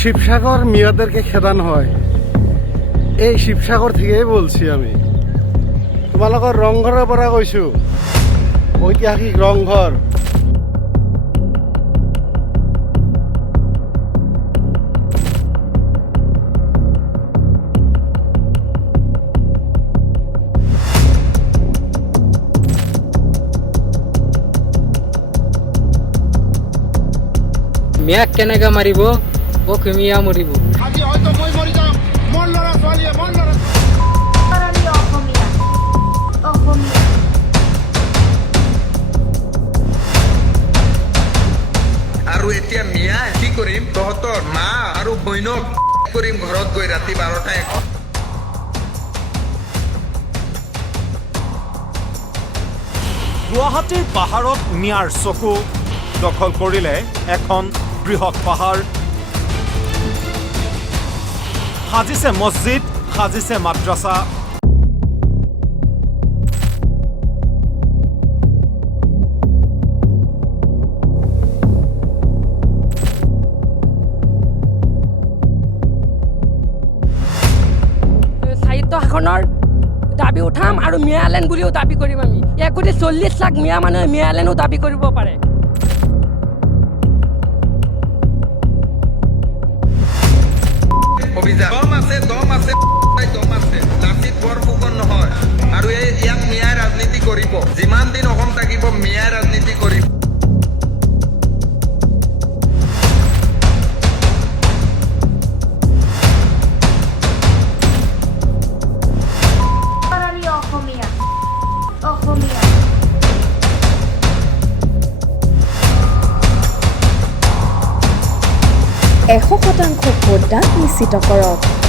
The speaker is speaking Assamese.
শিবসাগৰ মিয়াদেৰকে খেদানো হয়, এই শিবসাগৰ থেকেই বলছি আমি। তোমালোকৰ ৰংঘৰৰ পৰা কৈছো, ঐতিহাসিক ৰংঘৰ। মিয়াক কেনেকে মাৰিব, মোক মিয়া মৰিব। আজি হয়তো মই মৰি যাম, মোৰ ল'ৰা ছোৱালীয়ে মোৰ ল'ৰা আৰু এতিয়া মিয়া কি কৰিম, তহঁতৰ মা আৰু বৈনক কৰিম ঘৰত গৈ ৰাতি 12টা 1। গুৱাহাটীৰ পাহাৰত মিয়াৰ চকু দখল কৰিলে এখন বৃহৎ পাহাৰ। সাজিছে মছজিদ, সাজিছে মাদ্ৰাছা। সাহিত্য শাসনৰ দাবী উঠাম আৰু মিয়া আইলেণ্ড বুলিও দাবী কৰিম আমি। 1,40,00,000 লাখ মিয়া মানুহে মিয়া আইলেণ্ডো দাবী কৰিব পাৰে। দম আছে দম আছে দম আছে, লাচিত বৰফুকন নহয়। আৰু ইয়াত মিয়াই ৰাজনীতি কৰিব, যিমান দিন অসম থাকিব মিয়াই ৰাজনীতি কৰিব। $100% ভোটদান নিশ্চিত কৰক।